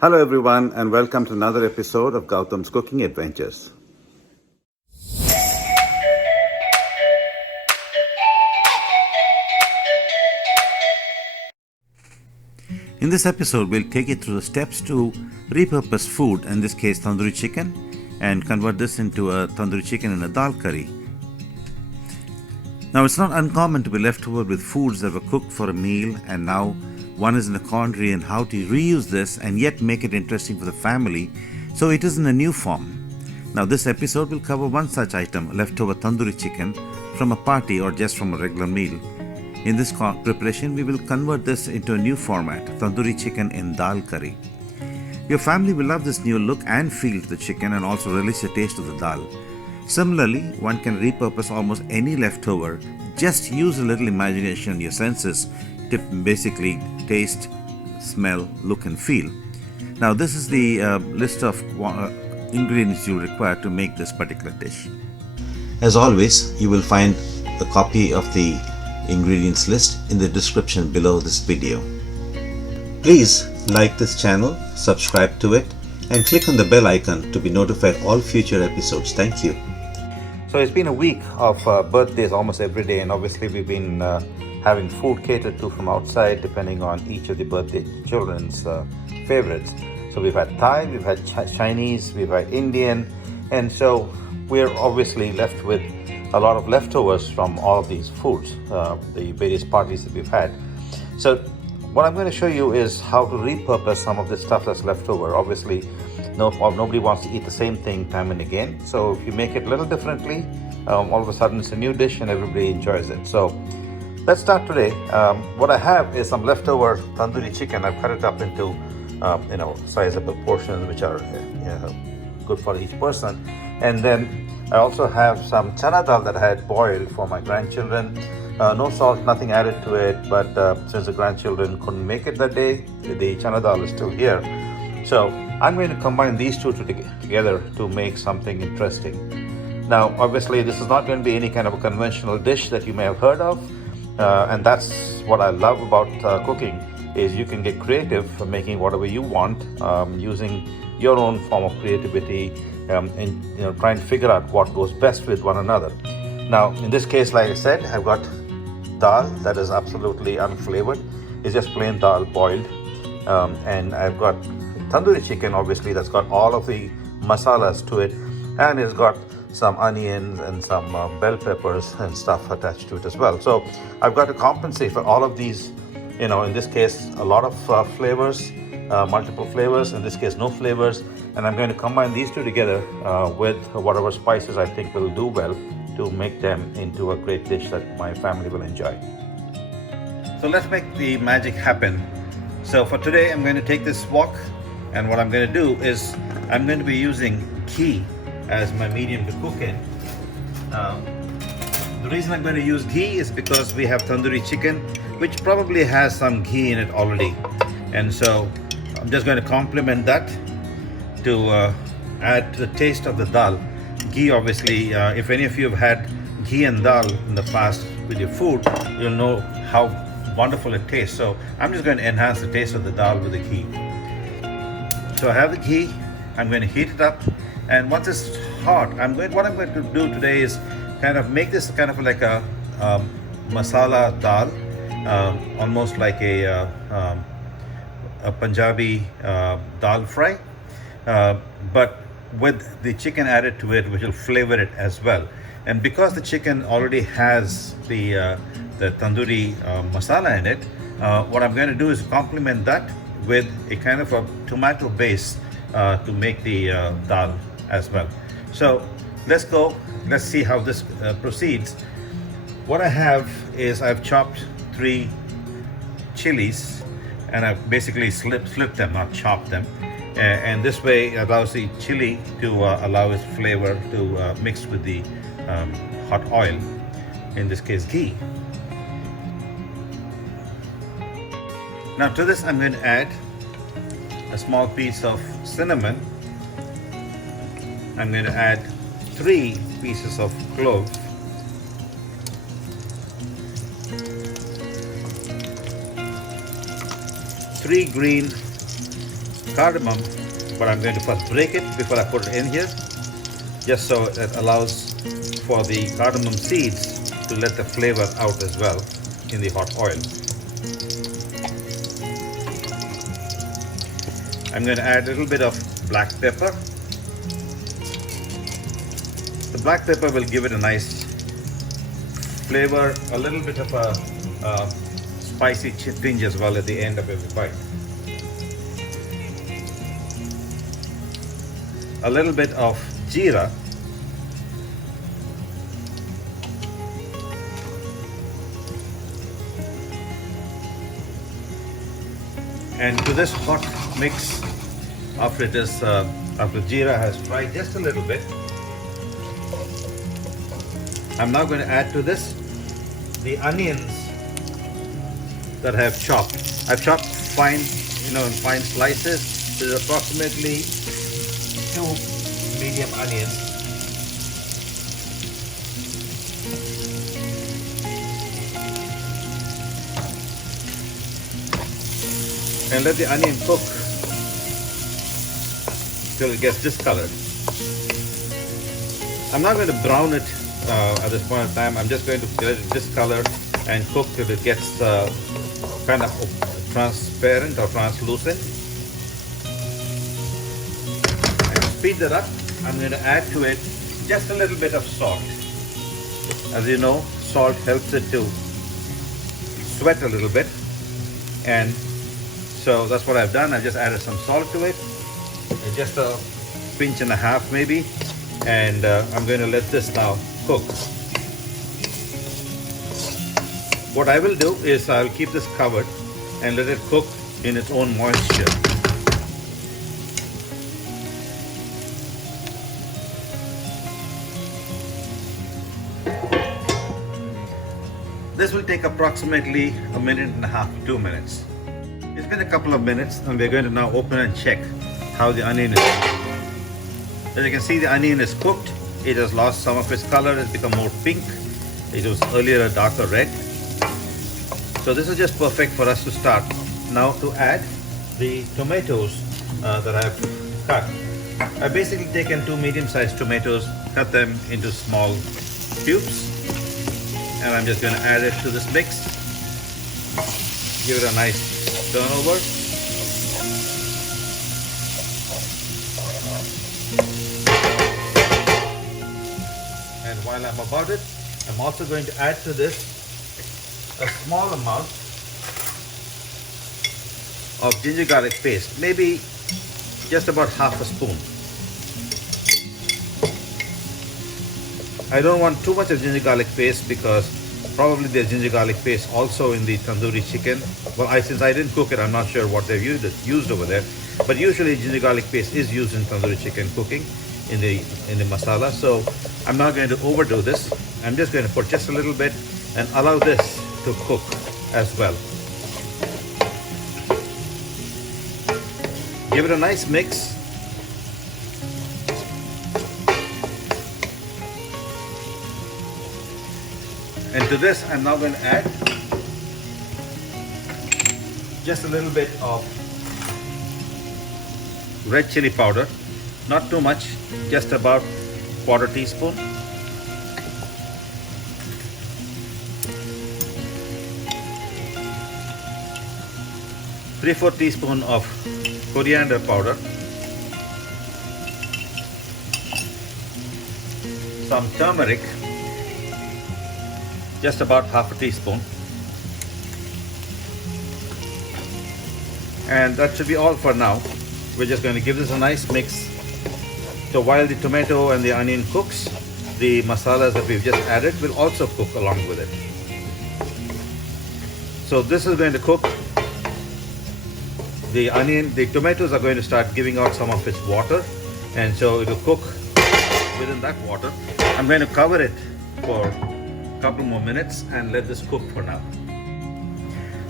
Hello, everyone, and welcome to another episode of Gautam's Cooking Adventures. In this episode, we'll take you through the steps to repurpose food, in this case tandoori chicken, and convert this into a tandoori chicken and a dal curry. Now, it's not uncommon to be left over with foods that were cooked for a meal and now one is in a quandary and how to reuse this and yet make it interesting for the family so it is in a new form. Now, this episode will cover one such item, leftover tandoori chicken from a party or just from a regular meal. In this preparation, we will convert this into a new format, tandoori chicken in dal curry. Your family will love this new look and feel to the chicken and also relish the taste of the dal. Similarly, one can repurpose almost any leftover. Just use a little imagination and your senses to basically taste, smell, look and feel. Now, this is the list of ingredients you'll require to make this particular dish. As always, you will find a copy of the ingredients list in the description below this video. Please like this channel, subscribe to it, and click on the bell icon to be notified all future episodes. Thank you. So it's been a week of birthdays almost every day, and obviously we've been having food catered to from outside depending on each of the birthday children's favorites. So we've had Thai, we've had Chinese, we've had Indian, and so we're obviously left with a lot of leftovers from all of these foods, the various parties that we've had. So what I'm going to show you is how to repurpose some of this stuff that's left over. Obviously, nobody wants to eat the same thing time and again. So if you make it a little differently, all of a sudden it's a new dish and everybody enjoys it. So let's start today. What I have is some leftover tandoori chicken. I've cut it up into sizable portions which are good for each person. And then I also have some chana dal that I had boiled for my grandchildren. No salt, nothing added to it, but since the grandchildren couldn't make it that day, the chana dal is still here. So I'm going to combine these two together to make something interesting. Now, obviously, this is not going to be any kind of a conventional dish that you may have heard of, and that's what I love about cooking, is you can get creative for making whatever you want, using your own form of creativity, and trying to figure out what goes best with one another. Now, in this case, like I said, I've got dal that is absolutely unflavored. It's just plain dal boiled, and I've got tandoori chicken, obviously, that's got all of the masalas to it, and it's got some onions and some bell peppers and stuff attached to it as well. So I've got to compensate for all of these, in this case, a lot of flavors, multiple flavors, in this case, no flavors, and I'm going to combine these two together with whatever spices I think will do well to make them into a great dish that my family will enjoy. So let's make the magic happen. So for today, I'm going to take this wok, and what I'm going to do is I'm going to be using ghee as my medium to cook in. The reason I'm going to use ghee is because we have tandoori chicken, which probably has some ghee in it already, and so I'm just going to complement that to add to the taste of the dal. Ghee, obviously, if any of you have had ghee and dal in the past with your food, you'll know how wonderful it tastes. So I'm just going to enhance the taste of the dal with the ghee. So I have the ghee. I'm going to heat it up, and once it's hot, what I'm going to do today is kind of make this kind of like a masala dal, almost like a Punjabi dal fry, but with the chicken added to it, which will flavor it as well. And because the chicken already has the tandoori masala in it, what I'm going to do is complement that with a kind of a tomato base to make the dal as well. So let's see how this proceeds. What I have is I've chopped 3 chilies, and I've basically slipped them, not chopped them. And this way allows the chili to allow its flavor to mix with the hot oil, in this case ghee. Now to this I'm going to add a small piece of cinnamon. I'm going to add 3 pieces of clove, 3 green cardamom, but I'm going to first break it before I put it in here, just so it allows for the cardamom seeds to let the flavor out as well in the hot oil. I'm going to add a little bit of black pepper. The black pepper will give it a nice flavor, a little bit of a spicy tinge as well at the end of every bite. A little bit of jeera. And to this hot mix, after jeera has fried just a little bit, I'm now going to add to this the onions that I have chopped. I've chopped fine, in fine slices. There's approximately 2 medium onions. And let the onion cook till it gets discolored. I'm not going to brown it at this point in time. I'm just going to let it discolor and cook till it gets kind of transparent or translucent. And to speed that up, I'm going to add to it just a little bit of salt. As you know, salt helps it to sweat a little bit, and so that's what I've done. I've just added some salt to it, just a pinch and a half maybe, and I'm going to let this now cook. What I will do is I'll keep this covered and let it cook in its own moisture. This will take approximately a minute and a half to 2 minutes. It's been a couple of minutes, and we're going to now open and check how the onion is cooked. As you can see, the onion is cooked. It has lost some of its color, it's become more pink. It was earlier a darker red. So this is just perfect for us to start. Now to add the tomatoes that I've cut. I've basically taken 2 medium-sized tomatoes, cut them into small cubes, and I'm just going to add it to this mix. Give it a nice turnover. And while I'm about it, I'm also going to add to this a small amount of ginger garlic paste, maybe just about half a spoon. I don't want too much of ginger garlic paste because probably there's ginger garlic paste also in the tandoori chicken. Well, since I didn't cook it, I'm not sure what they've used over there. But usually ginger garlic paste is used in tandoori chicken cooking in the masala. So I'm not going to overdo this. I'm just going to put just a little bit and allow this to cook as well. Give it a nice mix. And to this, I'm now going to add just a little bit of red chili powder. Not too much, just about 1/4 teaspoon. Three-fourths teaspoon of coriander powder. Some turmeric. Just about half a teaspoon. And that should be all for now. We're just going to give this a nice mix. So while the tomato and the onion cooks, the masalas that we've just added will also cook along with it. So this is going to cook. The tomatoes are going to start giving out some of its water, and so it will cook within that water. I'm going to cover it for couple more minutes and let this cook for now.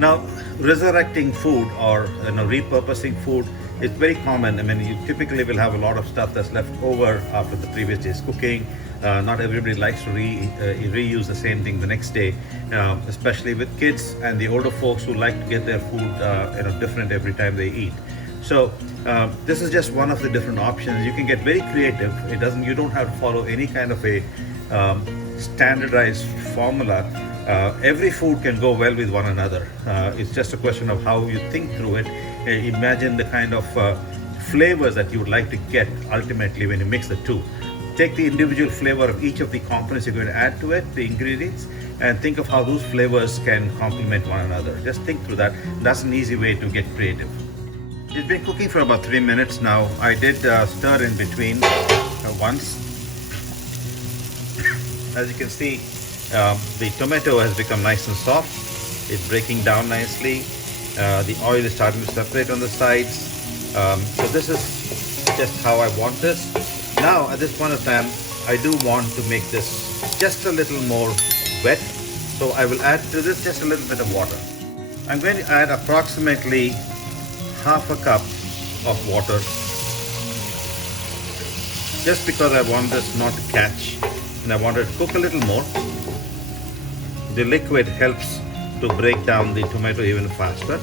Now, resurrecting food or repurposing food is very common. I mean, you typically will have a lot of stuff that's left over after the previous day's cooking. Not everybody likes to reuse the same thing the next day, especially with kids and the older folks who like to get their food different every time they eat. So this is just one of the different options. You can get very creative. You don't have to follow any kind of a standardized formula. Every food can go well with one another. It's just a question of how you think through it. Imagine the kind of flavors that you would like to get ultimately when you mix the two. Take the individual flavor of each of the components you're going to add to it, the ingredients, and think of how those flavors can complement one another. Just think through that. That's an easy way to get creative. It's been cooking for about 3 minutes now. I did stir in between once. As you can see, the tomato has become nice and soft. It's breaking down nicely. The oil is starting to separate on the sides. So this is just how I want this. Now, at this point of time, I do want to make this just a little more wet. So I will add to this just a little bit of water. I'm going to add approximately half a cup of water, just because I want this not to catch and I want it to cook a little more. The liquid helps to break down the tomato even faster.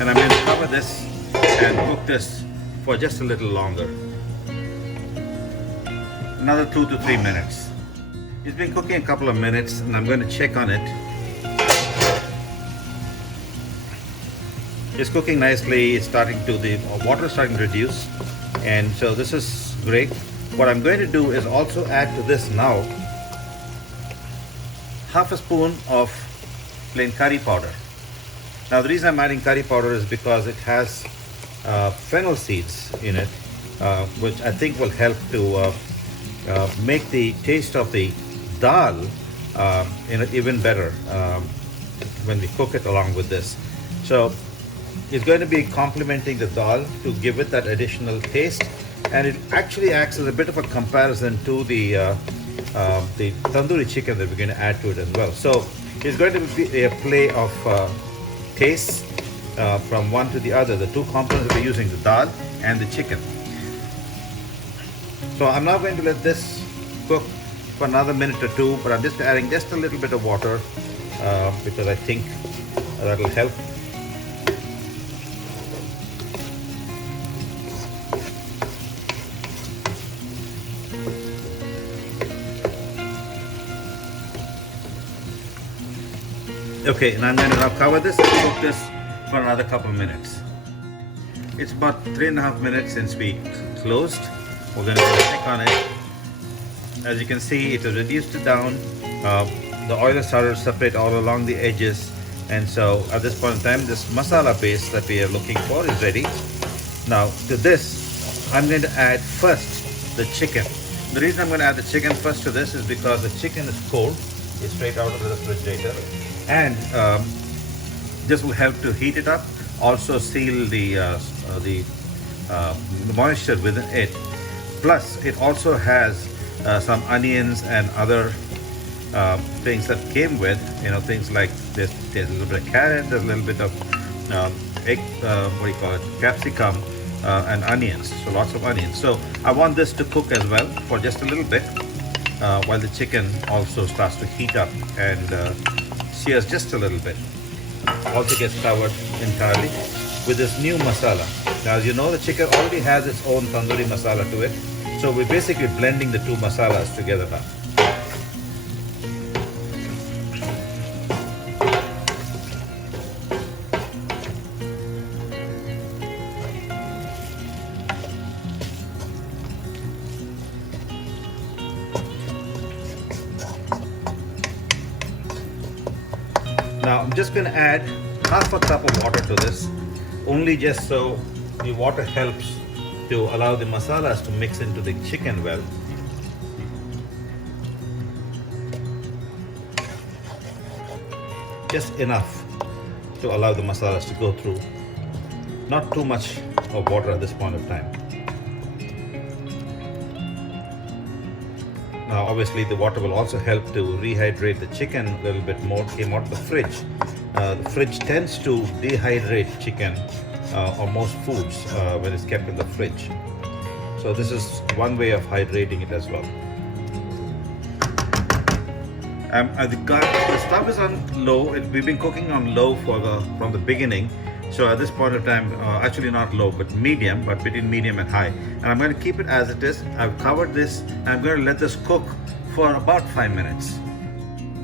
And I'm going to cover this and cook this for just a little longer. Another 2 to 3 minutes. It's been cooking a couple of minutes and I'm going to check on it. It's cooking nicely. It's the water is starting to reduce, and so this is great. What I'm going to do is also add to this now half a spoon of plain curry powder. Now the reason I'm adding curry powder is because it has fennel seeds in it, which I think will help to make the taste of the dal even better when we cook it along with this. So it's going to be complementing the dal to give it that additional taste, and it actually acts as a bit of a comparison to the tandoori chicken that we're going to add to it as well. So it's going to be a play of tastes from one to the other, the two components that we're using, the dal and the chicken. So I'm now going to let this cook for another minute or two, but I'm just adding just a little bit of water because I think that'll help. Okay, and I'm going to now cover this and cook this for another couple of minutes. It's about 3.5 minutes since we closed. We're going to check on it. As you can see, it has reduced it down. The oil has started to separate all along the edges, and so at this point in time, this masala paste that we are looking for is ready. Now to this, I'm going to add first the chicken. The reason I'm going to add the chicken first to this is because the chicken is cold. It's straight out of the refrigerator, and this will help to heat it up, also seal the moisture within it. Plus, it also has some onions and other things that came with, things like there's a little bit of carrot, there's a little bit of capsicum and onions, so lots of onions. So I want this to cook as well for just a little bit while the chicken also starts to heat up and sears just a little bit. Also gets covered entirely with this new masala. Now, as you know, the chicken already has its own tandoori masala to it, so we're basically blending the two masalas together now. Now I'm just going to add half a cup of water to this, only just so the water helps to allow the masalas to mix into the chicken well. Just enough to allow the masalas to go through. Not too much of water at this point of time. Now obviously the water will also help to rehydrate the chicken a little bit more. Came out of the fridge. The fridge tends to dehydrate chicken or most foods when it's kept in the fridge. So this is one way of hydrating it as well. The stove is on low. We've been cooking on low from the beginning. So at this point of time, actually not low, but medium, but between medium and high. And I'm going to keep it as it is. I've covered this, and I'm going to let this cook for about 5 minutes.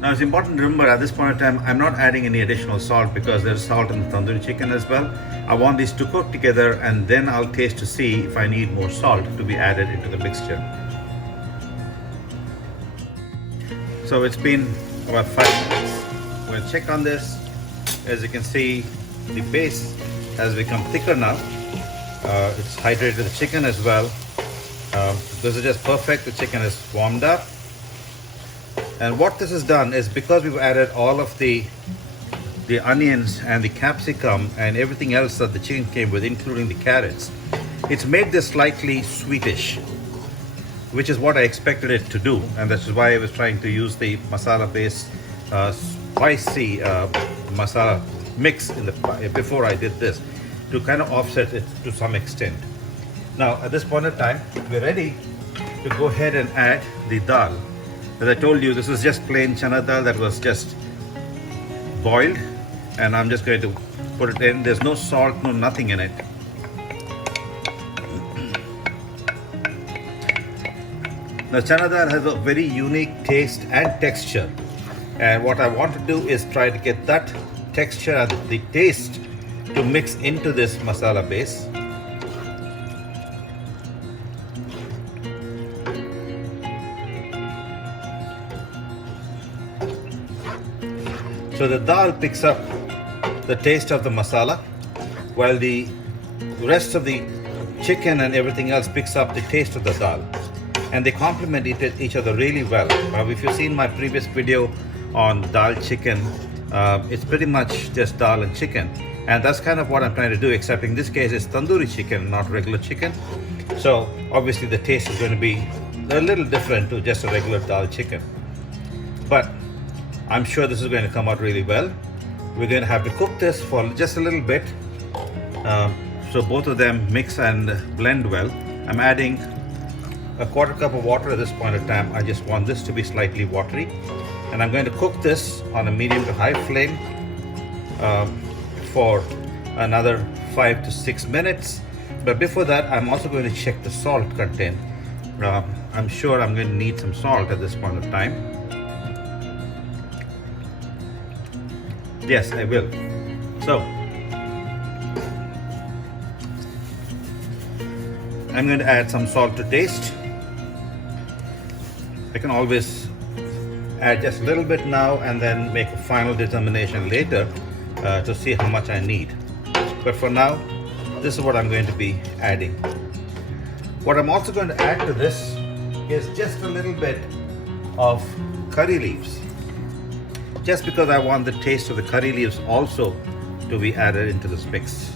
Now it's important to remember at this point in time, I'm not adding any additional salt because there's salt in the tandoori chicken as well. I want these to cook together, and then I'll taste to see if I need more salt to be added into the mixture. So it's been about 5 minutes. We'll check on this. As you can see, the base has become thicker now. It's hydrated the chicken as well. This is just perfect. The chicken is warmed up. And what this has done is, because we've added all of the onions and the capsicum and everything else that the chicken came with, including the carrots, it's made this slightly sweetish, which is what I expected it to do, and that's why I was trying to use the masala based spicy masala mix before I did this, to kind of offset it to some extent. Now at this point in time, we're ready to go ahead and add the dal. As I told you, this is just plain chana dal that was just boiled, and I'm just going to put it in. There's no salt, no nothing in it. Now chana dal has a very unique taste and texture, and what I want to do is try to get that texture and the taste to mix into this masala base. So the dal picks up the taste of the masala, while the rest of the chicken and everything else picks up the taste of the dal. And they complement each other really well. If you've seen my previous video on dal chicken, it's pretty much just dal and chicken. And that's kind of what I'm trying to do, except in this case it's tandoori chicken, not regular chicken. So obviously the taste is going to be a little different to just a regular dal chicken. But I'm sure this is going to come out really well. We're going to have to cook this for just a little bit, so both of them mix and blend well. I'm adding a 1/4 cup of water at this point in time. I just want this to be slightly watery, and I'm going to cook this on a medium to high flame for another 5 to 6 minutes. But before that, I'm also going to check the salt content. I'm sure I'm going to need some salt at this point of time. Yes, I will. So I'm going to add some salt to taste. I can always add just a little bit now and then make a final determination later to see how much I need. But for now, this is what I'm going to be adding. What I'm also going to add to this is just a little bit of curry leaves, just because I want the taste of the curry leaves also to be added into this mix.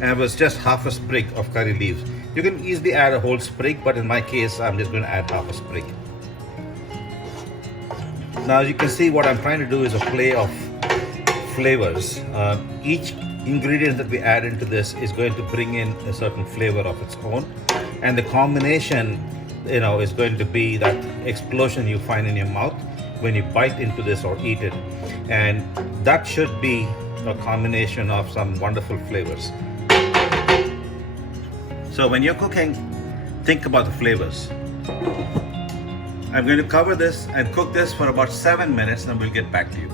And it was just half a sprig of curry leaves. You can easily add a whole sprig, but in my case, I'm just going to add half a sprig. Now, as you can see, what I'm trying to do is a play of flavors. Each ingredient that we add into this is going to bring in a certain flavor of its own, and the combination, is going to be that explosion you find in your mouth when you bite into this or eat it. And that should be a combination of some wonderful flavors. So when you're cooking, think about the flavors. I'm going to cover this and cook this for about 7 minutes, and we'll get back to you.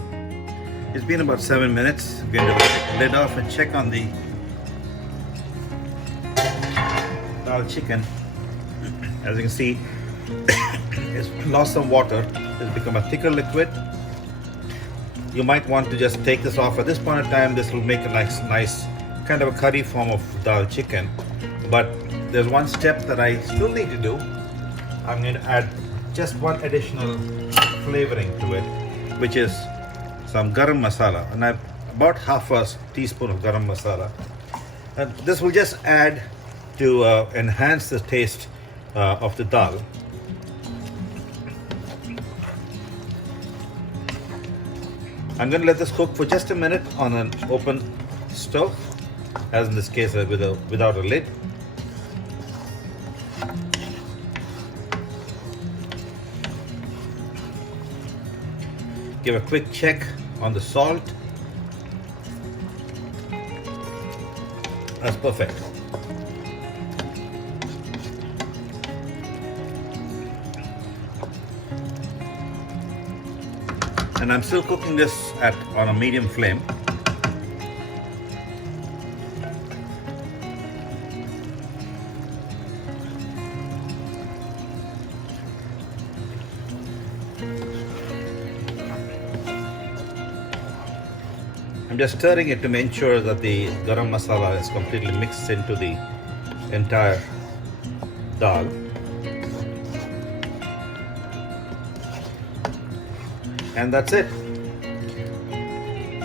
It's been about 7 minutes. I'm going to take the lid off and check on the dal chicken. As you can see, it's lost some water. It's become a thicker liquid. You might want to just take this off at this point in time. This will make a nice kind of a curry form of dal chicken. But there's one step that I still need to do. I'm going to add just one additional flavoring to it, which is some garam masala, and I've about half a teaspoon of garam masala. And this will just add to enhance the taste of the dal. I'm going to let this cook for just a minute on an open stove, as in this case without a lid. give a quick check on the salt. That's perfect. And I'm still cooking this on a medium flame. I'm just stirring it to make sure that the garam masala is completely mixed into the entire dal. And that's it.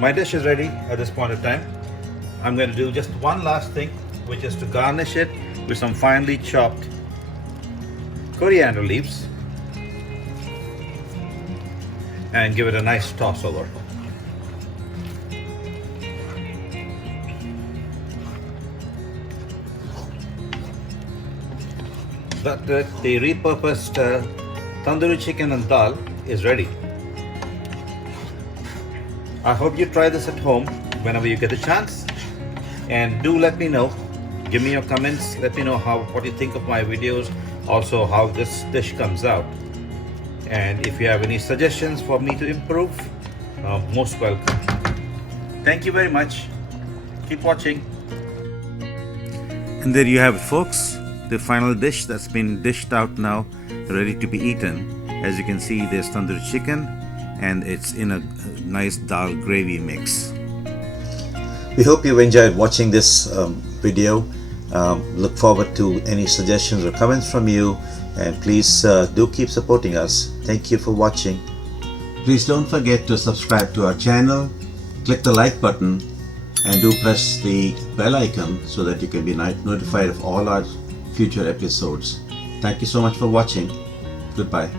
My dish is ready at this point of time. I'm going to do just one last thing, which is to garnish it with some finely chopped coriander leaves and give it a nice toss over. The repurposed tandoori chicken and dal is ready. I hope you try this at home whenever you get a chance, and do let me know. Give me your comments. Let me know what you think of my videos, also how this dish comes out, and if you have any suggestions for me to improve, most welcome. Thank you very much. Keep watching. And there you have it, folks. The final dish that's been dished out now, ready to be eaten. As you can see, there's tandoori chicken and it's in a nice dal gravy mix. We hope you enjoyed watching this video. Look forward to any suggestions or comments from you, and please do keep supporting us. Thank you for watching. Please don't forget to subscribe to our channel, click the like button, and do press the bell icon so that you can be notified of all our future episodes. Thank you so much for watching. Goodbye.